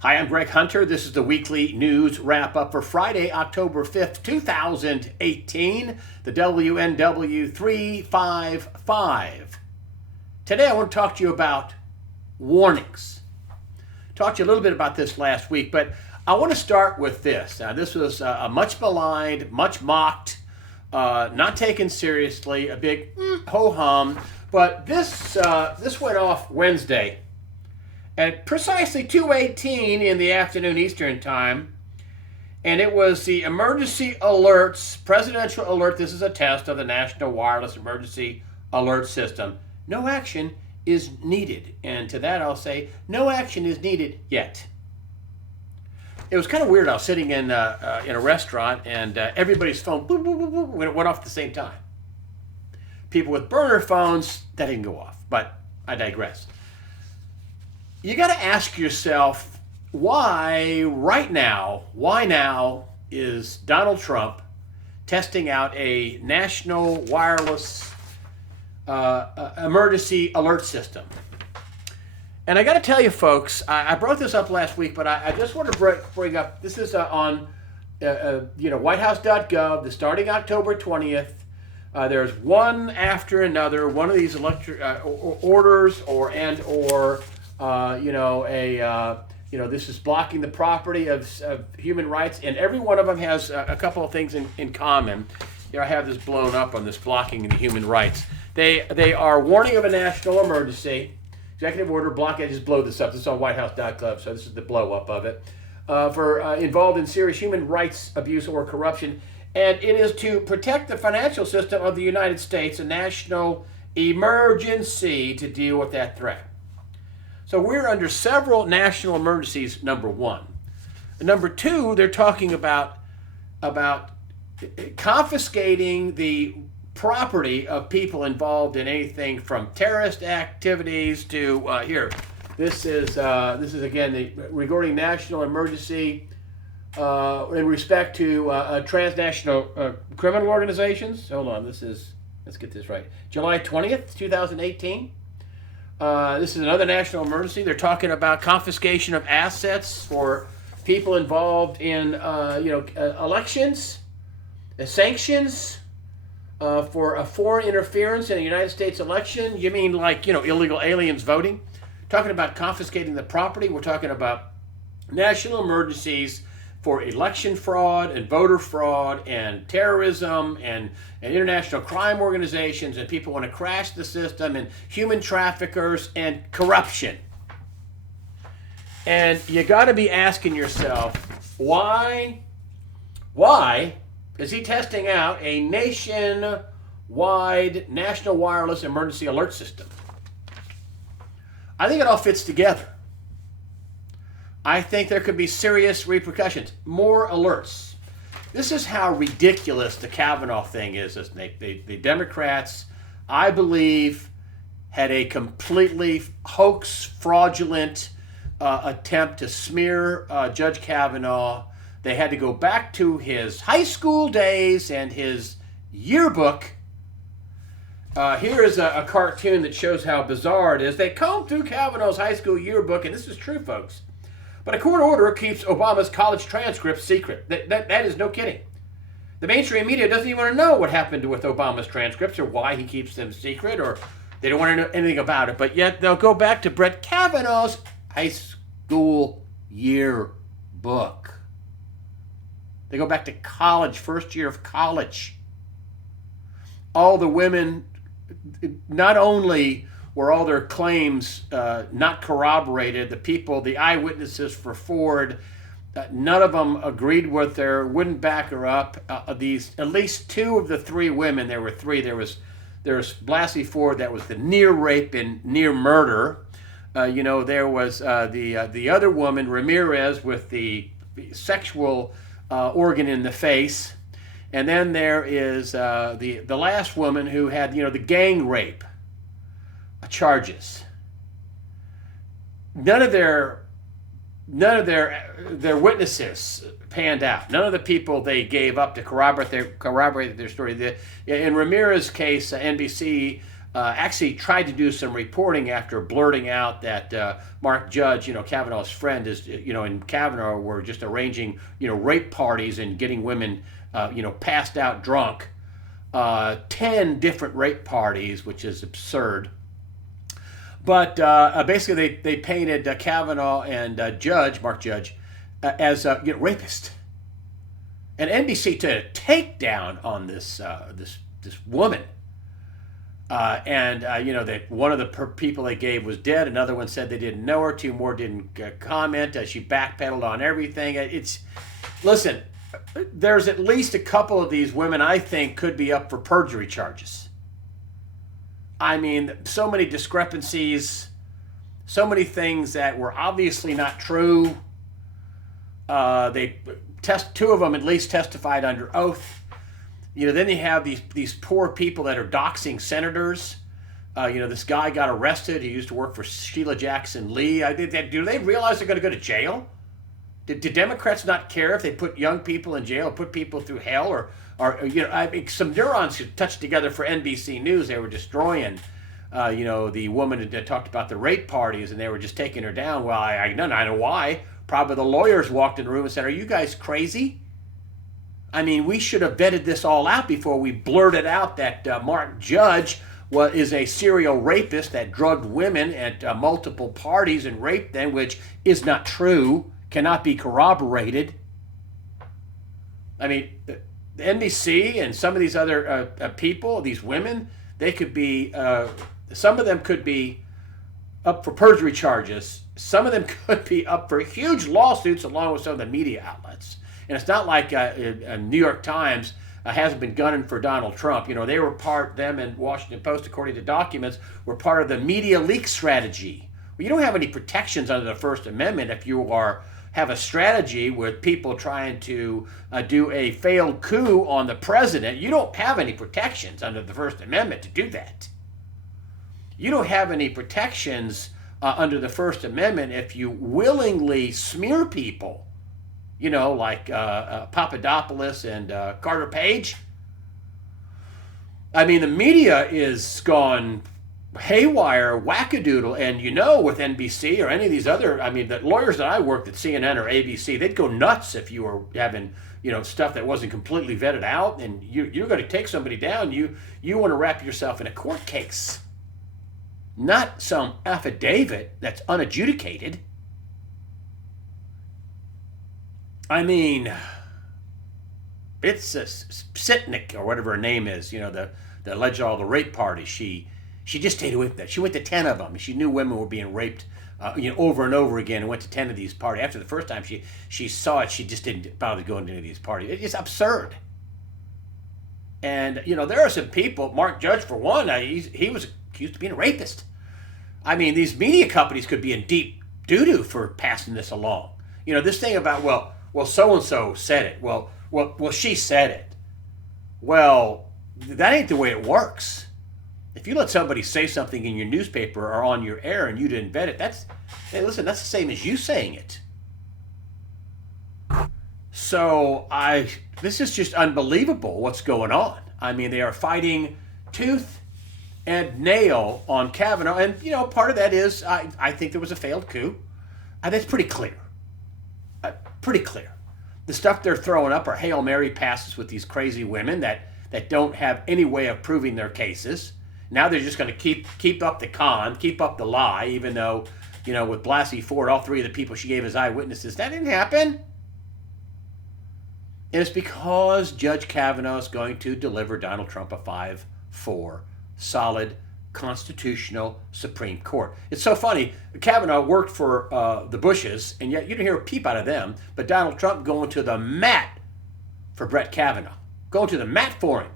Hi, I'm Greg Hunter. This is the weekly news wrap up for Friday, October 5th, 2018, the WNW 355. Today I want to talk to you about warnings. Talked to you a little bit about this last week, but I want to start with this. This was a much maligned, much mocked, not taken seriously, a big ho-hum, but this went off Wednesday at precisely 2:18 in the afternoon Eastern Time, and it was the Emergency Alerts Presidential Alert. This is a test of the National Wireless Emergency Alert System. No action is needed, and to that I'll say, no action is needed yet. It was kind of weird. I was sitting in a restaurant, and everybody's phone boop, boop, boop, boop, went off at the same time. People with burner phones, that didn't go off, but I digress. You got to ask yourself, why now is Donald Trump testing out a national wireless emergency alert system? And I got to tell you, folks, I brought this up last week, but I just want to bring up, this is on whitehouse.gov, starting October 20th. There's one after another, one of these orders this is blocking the property of human rights, and every one of them has a couple of things in common. I have this blown up on this blocking the human rights. They are warning of a national emergency, executive order, block. I just blow this up. This is on whitehouse.gov, so this is the blow up of it. For involved in serious human rights abuse or corruption, and it is to protect the financial system of the United States, a national emergency to deal with that threat. So we're under several national emergencies, number one. Number two, they're talking about confiscating the property of people involved in anything from terrorist activities to This is again regarding national emergency in respect to transnational criminal organizations. Hold on, let's get this right. July 20th, 2018. This is another national emergency. They're talking about confiscation of assets for people involved in, elections, sanctions for a foreign interference in a United States election. You mean like, illegal aliens voting? Talking about confiscating the property. We're talking about national emergencies for election fraud and voter fraud and terrorism and international crime organizations and people want to crash the system and human traffickers and corruption. And you got to be asking yourself, why is he testing out a nationwide national wireless emergency alert system? I think it all fits together. I think there could be serious repercussions, more alerts. This is how ridiculous the Kavanaugh thing is. The Democrats, I believe, had a completely hoax, fraudulent attempt to smear Judge Kavanaugh. They had to go back to his high school days and his yearbook. Here is a cartoon that shows how bizarre it is. They combed through Kavanaugh's high school yearbook, and this is true, folks. But a court order keeps Obama's college transcripts secret. That is no kidding. The mainstream media doesn't even want to know what happened with Obama's transcripts or why he keeps them secret, or they don't want to know anything about it. But yet they'll go back to Brett Kavanaugh's high school yearbook. They go back to college, first year of college. All the women, not only were all their claims not corroborated, the eyewitnesses for Ford, none of them agreed with her, wouldn't back her up. At least two of the three women, there were three. There was Blasey Ford, that was the near rape and near murder. There was the other woman, Ramirez, with the sexual organ in the face. And then there is the last woman who had, the gang rape charges. None of their witnesses panned out. None of the people they gave up to corroborate their story. In Ramirez's case, NBC actually tried to do some reporting after blurting out that Mark Judge, Kavanaugh's friend, and Kavanaugh were just arranging, rape parties and getting women, passed out drunk. 10 different rape parties, which is absurd. But basically, they painted Kavanaugh and Mark Judge, as rapist. And NBC took a takedown on this woman. One of the people they gave was dead. Another one said they didn't know her. Two more didn't comment. She backpedaled on everything. Listen, there's at least a couple of these women I think could be up for perjury charges. I mean, so many discrepancies, so many things that were obviously not true. Two of them at least testified under oath. Then you have these poor people that are doxing senators. This guy got arrested. He used to work for Sheila Jackson Lee. Do they realize they're going to go to jail? Do Democrats not care if they put young people in jail, put people through hell, or some neurons who touched together for NBC News? They were destroying, the woman that talked about the rape parties, and they were just taking her down. Well, I know why. Probably the lawyers walked in the room and said, "Are you guys crazy? I mean, we should have vetted this all out before we blurted out that Mark Judge is a serial rapist that drugged women at multiple parties and raped them, which is not true, cannot be corroborated." I mean, the NBC and some of these other people, these women, they could be, some of them could be up for perjury charges. Some of them could be up for huge lawsuits along with some of the media outlets. And it's not like New York Times hasn't been gunning for Donald Trump. They were them and Washington Post, according to documents, were part of the media leak strategy. Well, you don't have any protections under the First Amendment if you have a strategy with people trying to do a failed coup on the president. You don't have any protections under the First Amendment to do that. You don't have any protections under the First Amendment if you willingly smear people, like Papadopoulos and Carter Page. I mean, the media is gone haywire, wackadoodle, and with NBC or any of these other, the lawyers that I worked at CNN or ABC, they'd go nuts if you were having, stuff that wasn't completely vetted out, and you're going to take somebody down. You want to wrap yourself in a court case, not some affidavit that's unadjudicated. I mean, it's Sitnik or whatever her name is, the alleged all the rape parties. She just stayed away from that. She went to 10 of them. She knew women were being raped, over and over again, and went to 10 of these parties. After the first time she saw it, she just didn't bother going to any of these parties. It's absurd. And there are some people. Mark Judge, for one, he was accused of being a rapist. I mean, these media companies could be in deep doo-doo for passing this along. This thing about well, so-and-so said it. Well, she said it. Well, that ain't the way it works. If you let somebody say something in your newspaper or on your air and you didn't vet it, that's the same as you saying it. So this is just unbelievable what's going on. I mean, they are fighting tooth and nail on Kavanaugh, and part of that is I think there was a failed coup. That's pretty clear. Pretty clear. The stuff they're throwing up are Hail Mary passes with these crazy women that don't have any way of proving their cases. Now they're just going to keep up the con, keep up the lie, even though, with Blasey Ford, all three of the people she gave as eyewitnesses, that didn't happen. And it's because Judge Kavanaugh is going to deliver Donald Trump a 5-4 solid constitutional Supreme Court. It's so funny. Kavanaugh worked for the Bushes, and yet you didn't hear a peep out of them. But Donald Trump going to the mat for Brett Kavanaugh, going to the mat for him,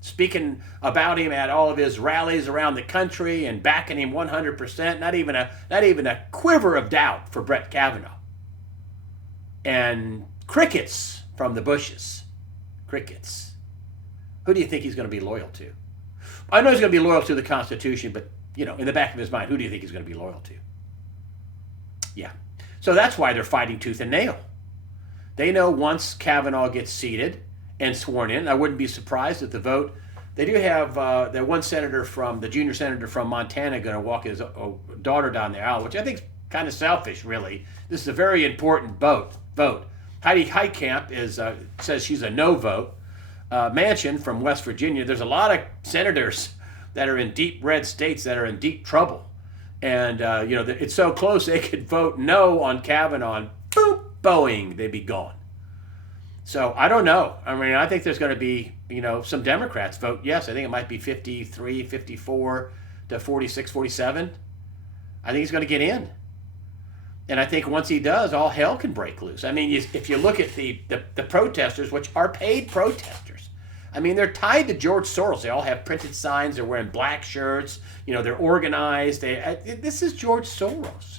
speaking about him at all of his rallies around the country and backing him 100%. Not even a quiver of doubt for Brett Kavanaugh. And crickets from the Bushes. Crickets. Who do you think he's going to be loyal to? I know he's going to be loyal to the Constitution, but, in the back of his mind, who do you think he's going to be loyal to? Yeah. So that's why they're fighting tooth and nail. They know once Kavanaugh gets seated and sworn in, I wouldn't be surprised if the vote They do have the one senator from the junior senator from Montana going to walk his daughter down the aisle, which I think is kind of selfish, really. This is a very important vote. Heidi Heitkamp says she's a no vote. Manchin from West Virginia. There's a lot of senators that are in deep red states that are in deep trouble, and it's so close they could vote no on Kavanaugh. And boop, boing, they'd be gone. So I don't know. I mean, I think there's going to be, some Democrats vote yes. I think it might be 53, 54 to 46, 47. I think he's going to get in. And I think once he does, all hell can break loose. I mean, if you look at the protesters, which are paid protesters, I mean, they're tied to George Soros. They all have printed signs. They're wearing black shirts. They're organized. This is George Soros.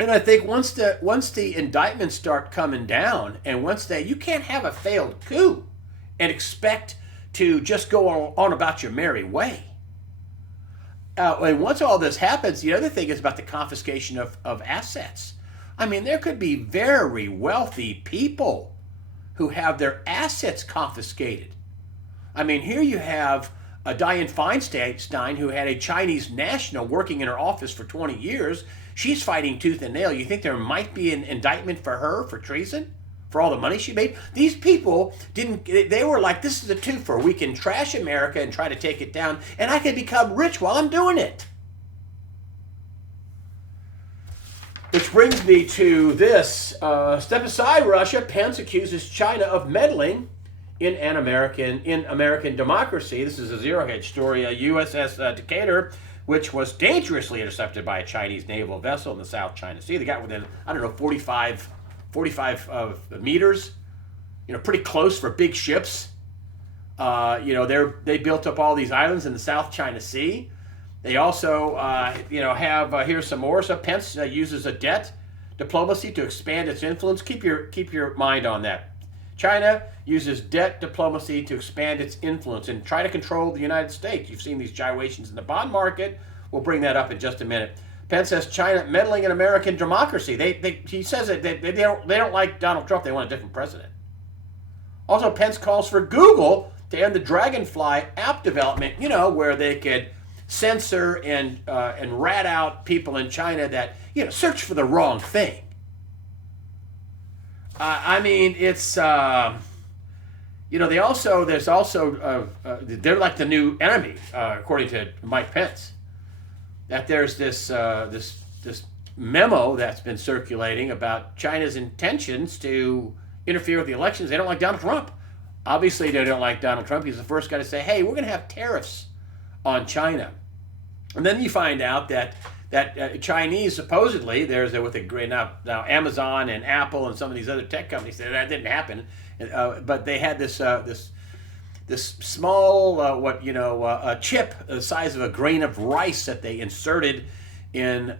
And I think once the indictments start coming down, and you can't have a failed coup and expect to just go on about your merry way. And once all this happens, the other thing is about the confiscation of assets. I mean, there could be very wealthy people who have their assets confiscated. I mean, here you have Dianne Feinstein, who had a Chinese national working in her office for 20 years. She's fighting tooth and nail. You think there might be an indictment for her for treason? For all the money she made? These people they were like, this is a twofer. We can trash America and try to take it down, and I can become rich while I'm doing it. Which brings me to this. Step aside, Russia. Pence accuses China of meddling in American democracy. This is a zero-hedge story. USS Decatur, which was dangerously intercepted by a Chinese naval vessel in the South China Sea. They got within, 45 meters, pretty close for big ships. They built up all these islands in the South China Sea. They also, have, here's some more. So Pence uses a debt diplomacy to expand its influence. Keep your mind on that. China uses debt diplomacy to expand its influence and try to control the United States. You've seen these gyrations in the bond market. We'll bring that up in just a minute. Pence says China meddling in American democracy. He says that they don't like Donald Trump. They want a different president. Also, Pence calls for Google to end the Dragonfly app development, where they could censor and rat out people in China that, search for the wrong thing. I mean, it's, they're like the new enemy, according to Mike Pence. That there's this memo that's been circulating about China's intentions to interfere with the elections. They don't like Donald Trump. Obviously, they don't like Donald Trump. He's the first guy to say, hey, we're going to have tariffs on China. And then you find out that Chinese, supposedly, now Amazon and Apple and some of these other tech companies said that didn't happen. But they had this small, a chip the size of a grain of rice that they inserted in,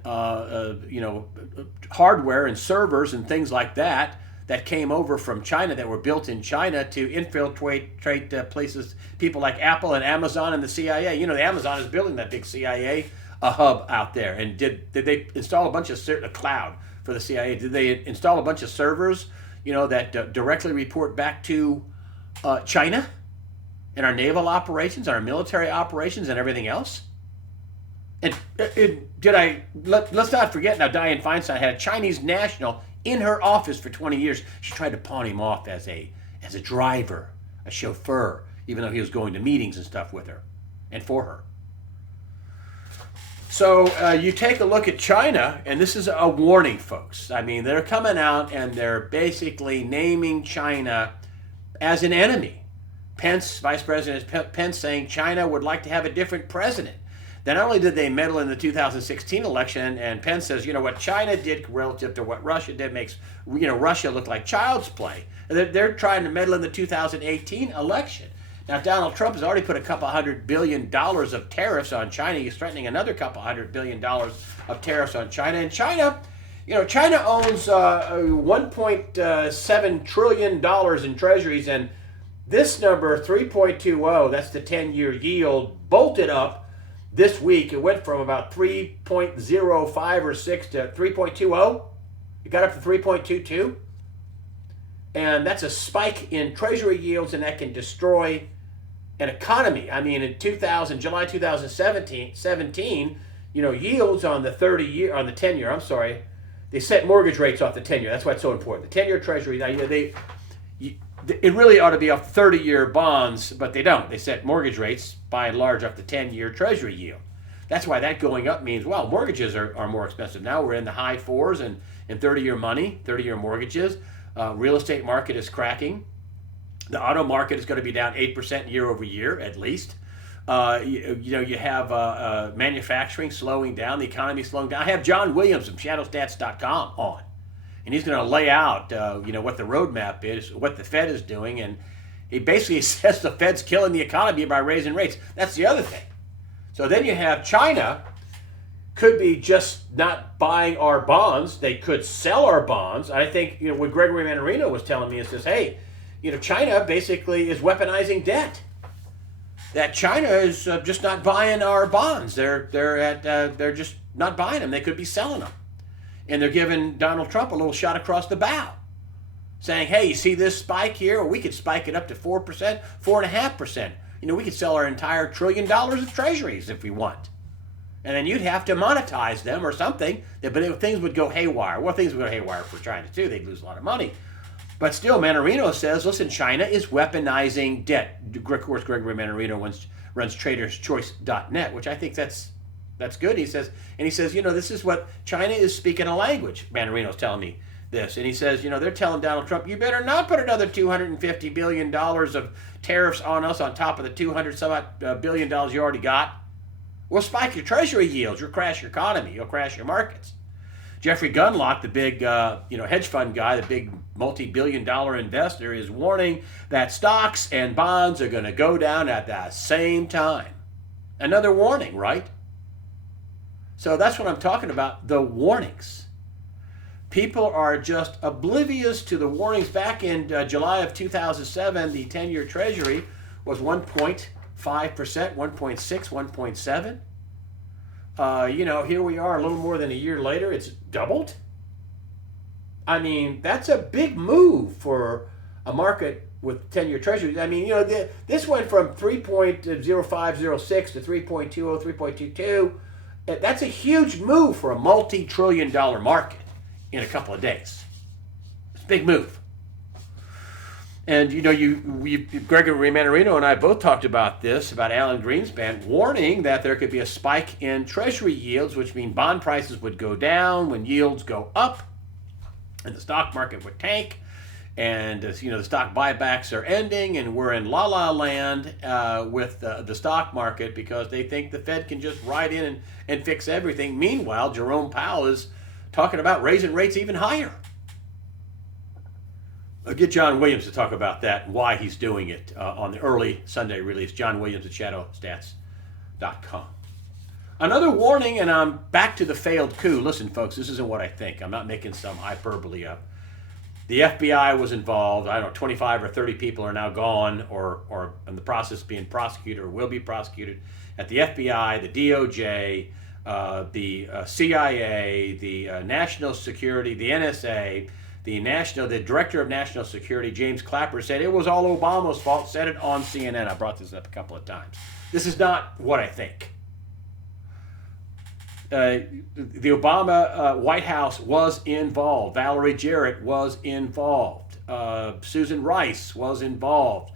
hardware and servers and things like that came over from China, that were built in China to infiltrate places, people like Apple and Amazon and the CIA. The Amazon is building that big CIA hub out there. And did they install a bunch of cloud for the CIA? Did they install a bunch of servers, that directly report back to China? In our naval operations, our military operations, and everything else. And let's not forget now, Dianne Feinstein had a Chinese national in her office for 20 years. She tried to pawn him off as a driver, a chauffeur, even though he was going to meetings and stuff with her and for her. So you take a look at China, and this is a warning, folks. I mean, they're coming out and they're basically naming China as an enemy. Vice President Pence saying China would like to have a different president. Then not only did they meddle in the 2016 election, and Pence says, what China did relative to what Russia did makes, Russia look like child's play. They're trying to meddle in the 2018 election. Now, Donald Trump has already put a couple $100 billion of tariffs on China. He's threatening another couple $100 billion of tariffs on China. And China, China owns $1.7 trillion in treasuries, and this number, 3.20, that's the 10-year yield, bolted up this week. It went from about 3.05 or 6 to 3.20. It got up to 3.22. And that's a spike in treasury yields, and that can destroy an economy. I mean, in July 2017, yields on the 10-year, I'm sorry, they set mortgage rates off the 10-year. That's why it's so important. The 10-year Treasury, it really ought to be off 30-year bonds, but they don't. They set mortgage rates, by and large, off the 10-year Treasury yield. That's why that going up means, well, mortgages are more expensive. Now we're in the high fours and 30-year money, 30-year mortgages. Real estate market is cracking. The auto market is going to be down 8% year over year, at least. You have manufacturing slowing down, the economy slowing down. I have John Williams from shadowstats.com on, and he's going to lay out, what the roadmap is, what the Fed is doing, and he basically says the Fed's killing the economy by raising rates. That's the other thing. So then you have China could be just not buying our bonds. They could sell our bonds. I think, what Gregory Mannarino was telling me is this, hey, China basically is weaponizing debt. That China is just not buying our bonds. They're just not buying them. They could be selling them. And they're giving Donald Trump a little shot across the bow, saying, hey, you see this spike here? Well, we could spike it up to 4%, 4.5%. We could sell our entire $1 trillion of treasuries if we want. And then you'd have to monetize them or something. But things would go haywire. Well, things would go haywire for China, too. They'd lose a lot of money. But still, Mannarino says, listen, China is weaponizing debt. Of course, Gregory Mannarino runs TradersChoice.net, which I think that's good. He says, this is what China is speaking a language. Mannarino's telling me this. And he says, they're telling Donald Trump, you better not put another $250 billion of tariffs on us on top of the $200 billion you already got. We'll spike your treasury yields. You'll crash your economy. You'll crash your markets. Jeffrey Gundlach, the big hedge fund guy, the big multi-billion-dollar investor, is warning that stocks and bonds are going to go down at the same time. Another warning, right? So that's what I'm talking about, the warnings. People are just oblivious to the warnings. Back in July of 2007, the 10-year Treasury was 1.5%, 1.6, 1.7. Here we are a little more than a year later. It's doubled. I mean, that's a big move for a market with 10-year Treasuries. I mean, this went from 3.0506 to 3.20, 3.22. That's a huge move for a multi-trillion-dollar market in a couple of days. It's a big move. And, Gregory Mannarino and I both talked about this, about Alan Greenspan, warning that there could be a spike in Treasury yields, which means bond prices would go down when yields go up, and the stock market would tank, and, the stock buybacks are ending, and we're in la-la land with the stock market because they think the Fed can just ride in and fix everything. Meanwhile, Jerome Powell is talking about raising rates even higher. I'll get John Williams to talk about that and why he's doing it on the early Sunday release. John Williams at shadowstats.com. Another warning, and I'm back to the failed coup. Listen, folks, this isn't what I think. I'm not making some hyperbole up. The FBI was involved. I don't know, 25 or 30 people are now gone or in the process of being prosecuted or will be prosecuted at the FBI, the DOJ, the CIA, the National Security, the NSA, the Director of National Security, James Clapper, said it was all Obama's fault, said it on CNN. I brought this up a couple of times. This is not what I think. The Obama White House was involved. Valerie Jarrett was involved. Susan Rice was involved.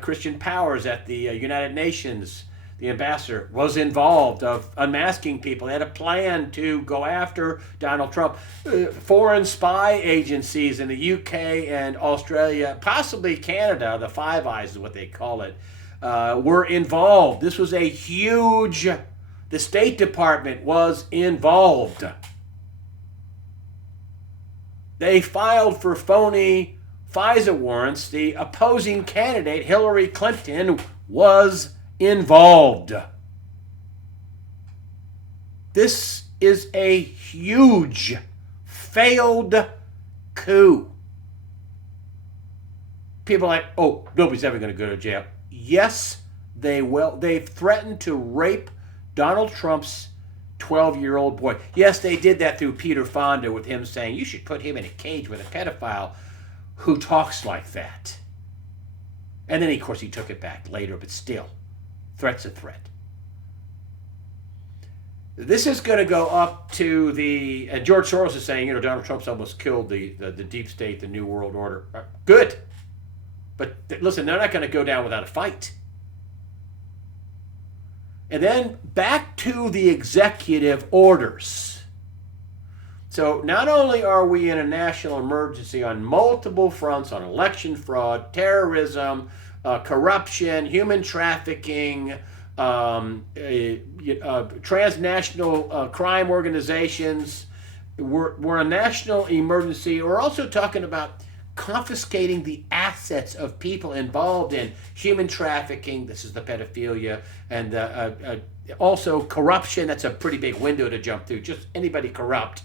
Christian Powers at the United Nations, the ambassador, was involved of unmasking people. They had a plan to go after Donald Trump. Foreign spy agencies in the UK and Australia, possibly Canada, the Five Eyes is what they call it, were involved. This was a huge... The State Department was involved. They filed for phony FISA warrants. The opposing candidate, Hillary Clinton, was involved. This is a huge failed coup. People are like, oh, nobody's ever going to go to jail. Yes, they will. They've threatened to rape Donald Trump's 12-year-old boy. Yes, they did that through Peter Fonda with him saying, you should put him in a cage with a pedophile who talks like that. And then, of course, he took it back later, but still, threat's a threat. This is going to go up to the, and George Soros is saying, Donald Trump's almost killed the deep state, the New World Order. Good. But listen, they're not going to go down without a fight. And then back to the executive orders. So not only are we in a national emergency on multiple fronts, on election fraud, terrorism, corruption, human trafficking, transnational crime organizations. We're a national emergency. We're also talking about confiscating the assets of people involved in human trafficking. This is the pedophilia, and also corruption. That's a pretty big window to jump through. Just anybody corrupt.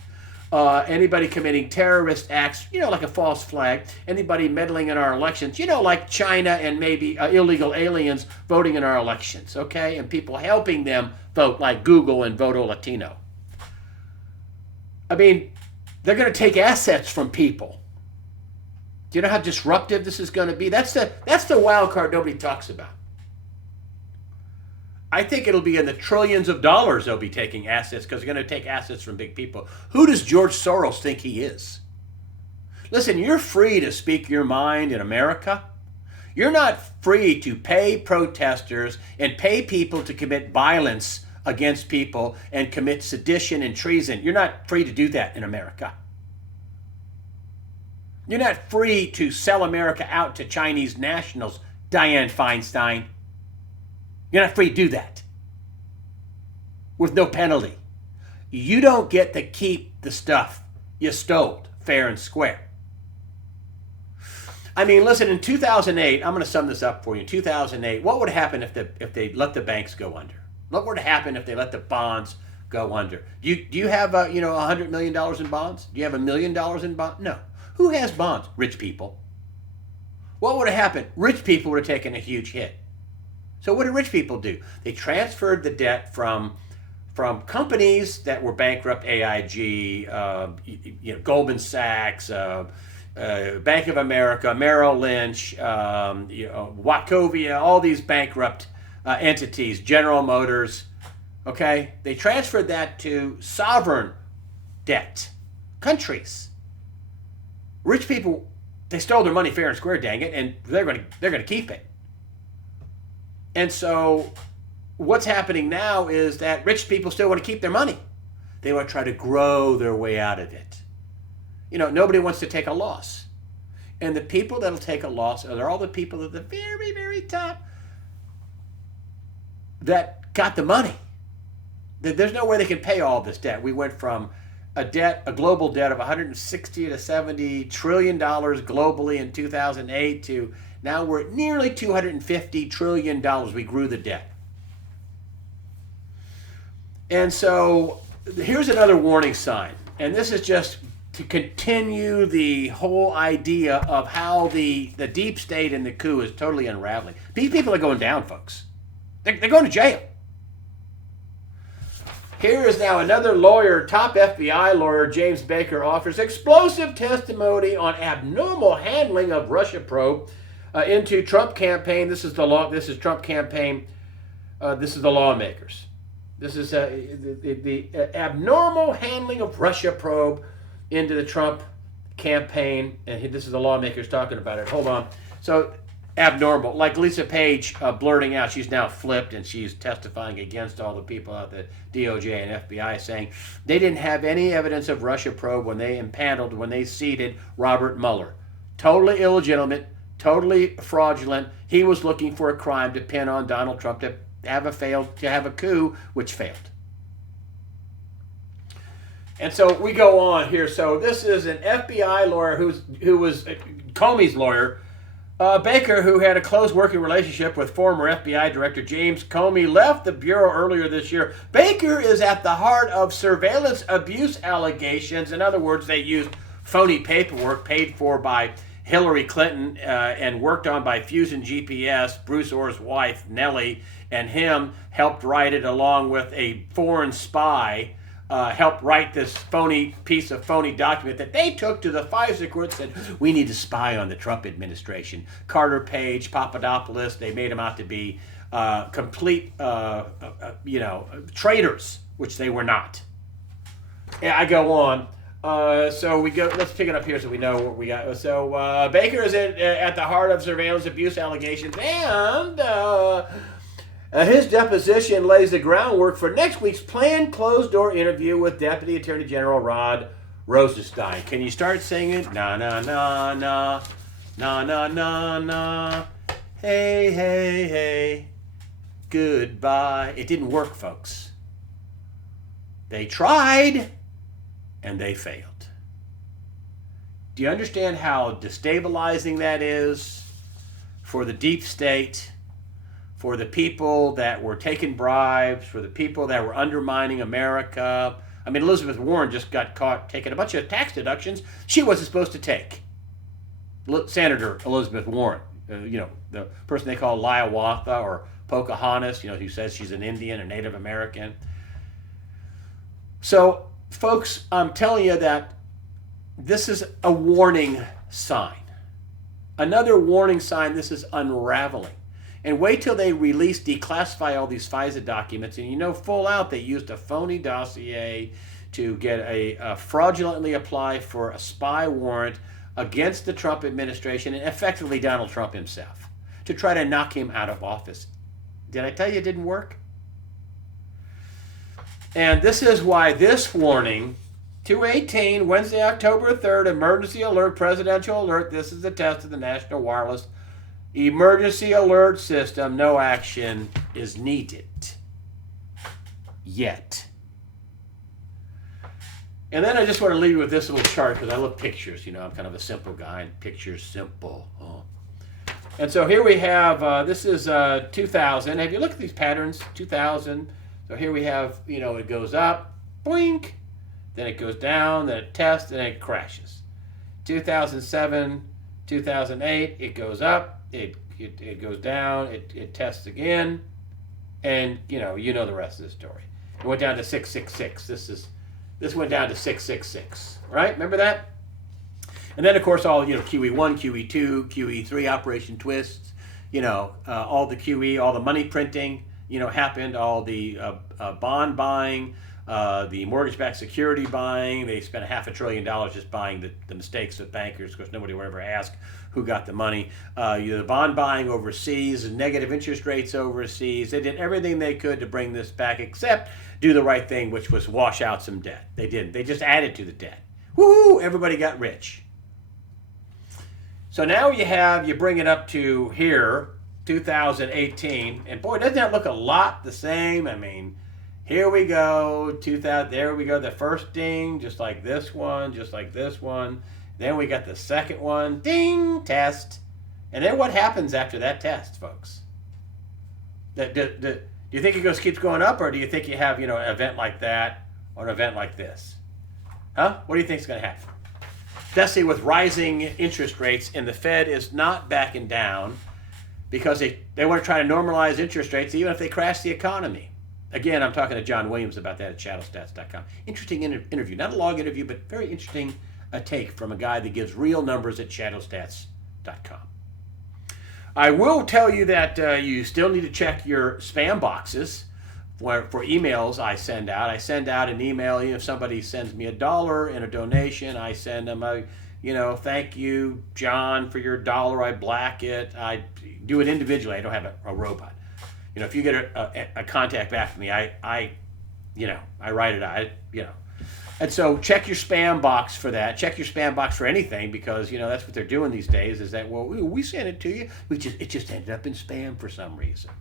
Anybody committing terrorist acts, like a false flag, anybody meddling in our elections, like China and maybe illegal aliens voting in our elections, okay? And people helping them vote, like Google and Voto Latino. I mean, they're going to take assets from people. Do you know how disruptive this is going to be? That's the wild card nobody talks about. I think it'll be in the trillions of dollars they'll be taking assets, because they're going to take assets from big people. Who does George Soros think he is? Listen, you're free to speak your mind in America. You're not free to pay protesters and pay people to commit violence against people and commit sedition and treason. You're not free to do that in America. You're not free to sell America out to Chinese nationals, Dianne Feinstein. You're not free to do that with no penalty. You don't get to keep the stuff you stole, fair and square. I mean, listen, in 2008, I'm going to sum this up for you. In 2008, what would happen if they let the banks go under? What would happen if they let the bonds go under? Do you have $100 million in bonds? Do you have $1 million in bonds? No. Who has bonds? Rich people. What would have happened? Rich people would have taken a huge hit. So what did rich people do? They transferred the debt from companies that were bankrupt, AIG, Goldman Sachs, Bank of America, Merrill Lynch, Wachovia, all these bankrupt entities, General Motors. Okay, they transferred that to sovereign debt countries. Rich people, they stole their money fair and square, dang it, and they're going to keep it. And so what's happening now is that rich people still want to keep their money. They want to try to grow their way out of it. Nobody wants to take a loss. And the people that'll take a loss are all the people at the very, very top that got the money. There's no way they can pay all this debt. We went from a global debt of $160 to $70 trillion globally in 2008 to now we're at nearly $250 trillion. We grew the debt. And so here's another warning sign. And this is just to continue the whole idea of how the deep state and the coup is totally unraveling. These people are going down, folks. They're going to jail. Here is now another lawyer, top FBI lawyer, James Baker, offers explosive testimony on abnormal handling of Russia probe into Trump campaign. This is the law. This is Trump campaign. This is the lawmakers. This is the abnormal handling of Russia probe into the Trump campaign, and this is the lawmakers talking about it. Hold on. So abnormal, like Lisa Page blurting out, she's now flipped and she's testifying against all the people out the DOJ and FBI, saying they didn't have any evidence of Russia probe when they seated Robert Mueller. Totally illegitimate, totally fraudulent. He was looking for a crime to pin on Donald Trump to have a coup, which failed. And so we go on here. So this is an FBI lawyer who was Comey's lawyer. Baker, who had a close working relationship with former FBI Director James Comey, left the Bureau earlier this year. Baker is at the heart of surveillance abuse allegations. In other words, they used phony paperwork paid for by Hillary Clinton and worked on by Fusion GPS. Bruce Orr's wife, Nellie, and him helped write it along with a foreign spy helped write this phony piece of phony document that they took to the FISA court and said, we need to spy on the Trump administration. Carter Page, Papadopoulos, they made them out to be complete, traitors, which they were not. Yeah, I go on. So we go. Let's pick it up here so we know what we got. So Baker is at the heart of surveillance abuse allegations, and his deposition lays the groundwork for next week's planned closed-door interview with Deputy Attorney General Rod Rosenstein. Can you start singing? Na na na na, na na na na. Hey hey hey, goodbye. It didn't work, folks. They tried, and they failed. Do you understand how destabilizing that is for the deep state, for the people that were taking bribes, for the people that were undermining America? I mean, Elizabeth Warren just got caught taking a bunch of tax deductions she wasn't supposed to take. Senator Elizabeth Warren, the person they call Hiawatha or Pocahontas, who says she's an Indian or Native American. So, folks, I'm telling you that this is a warning sign. Another warning sign, this is unraveling. And wait till they declassify all these FISA documents, and full out they used a phony dossier to get a fraudulently apply for a spy warrant against the Trump administration and effectively Donald Trump himself to try to knock him out of office. Did I tell you it didn't work? And this is why this warning, 218, Wednesday, October 3rd, emergency alert, presidential alert. This is a test of the National Wireless Emergency Alert System. No action is needed yet. And then I just want to leave you with this little chart because I love pictures. I'm kind of a simple guy, and pictures simple. Oh. And so here we have, this is 2000. Have you looked at these patterns? 2000. So here we have, it goes up, boink, then it goes down, then it tests, and it crashes. 2007, 2008, it goes up, it goes down, it tests again, and you know the rest of the story. It went down to 666. This went down to 666, right? Remember that? And then of course all QE1, QE2, QE3, Operation Twist, all the QE, all the money printing, happened, all the bond buying, the mortgage-backed security buying. They spent $500 billion just buying the mistakes of bankers, because nobody would ever ask who got the money. The bond buying overseas, negative interest rates overseas. They did everything they could to bring this back, except do the right thing, which was wash out some debt. They didn't. They just added to the debt. Woo! Everybody got rich. So now you bring it up to here, 2018, and boy, doesn't that look a lot the same? I mean, here we go, 2000. There we go, the first ding, just like this one, just like this one. Then we got the second one, ding, test. And then what happens after that test, folks? Do you think it keeps going up, or do you think you have an event like that or an event like this? Huh? What do you think is going to happen? Especially with rising interest rates, and the Fed is not backing down, because they want to try to normalize interest rates even if they crash the economy. Again, I'm talking to John Williams about that at shadowstats.com. Interesting interview. Not a long interview, but very interesting take from a guy that gives real numbers at shadowstats.com. I will tell you that you still need to check your spam boxes for emails I send out. I send out an email, even if somebody sends me $1 in a donation, I send them a thank you, John, for your $1. I black it. I do it individually. I don't have a robot. If you get a contact back from me, I write it out. And so check your spam box for that. Check your spam box for anything, because that's what they're doing these days. Is that we sent it to you, it just ended up in spam for some reason.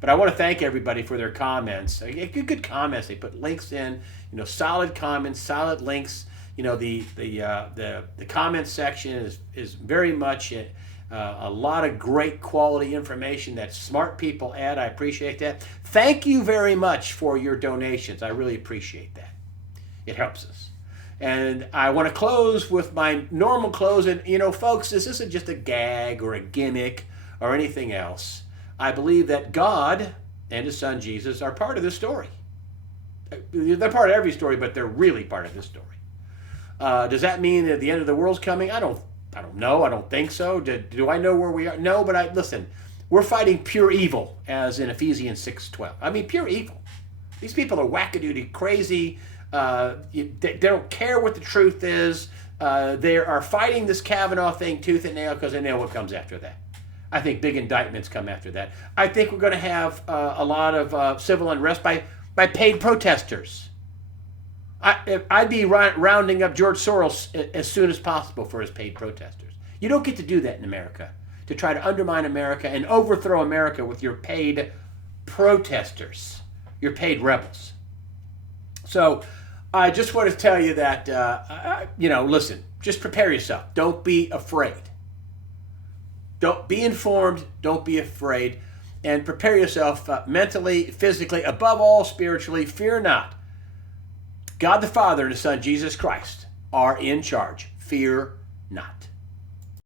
But I want to thank everybody for their comments. Good comments. They put links in. Solid comments, solid links. The comment section is very much a lot of great quality information that smart people add. I appreciate that. Thank you very much for your donations. I really appreciate that. It helps us. And I want to close with my normal close. And, folks, this isn't just a gag or a gimmick or anything else. I believe that God and his son Jesus are part of this story. They're part of every story, but they're really part of this story. Does that mean that the end of the world's coming? I don't know. I don't think so. Do I know where we are? No, but listen. We're fighting pure evil, as in Ephesians 6:12. I mean, pure evil. These people are wackadoodie, crazy. They don't care what the truth is. They are fighting this Kavanaugh thing tooth and nail because they know what comes after that. I think big indictments come after that. I think we're going to have a lot of civil unrest by paid protesters. I'd be rounding up George Soros as soon as possible for his paid protesters. You don't get to do that in America, to try to undermine America and overthrow America with your paid protesters, your paid rebels. So I just want to tell you that, listen, just prepare yourself. Don't be afraid. Don't be informed. Don't be afraid. And prepare yourself mentally, physically, above all, spiritually. Fear not. God the Father and His Son, Jesus Christ, are in charge. Fear not.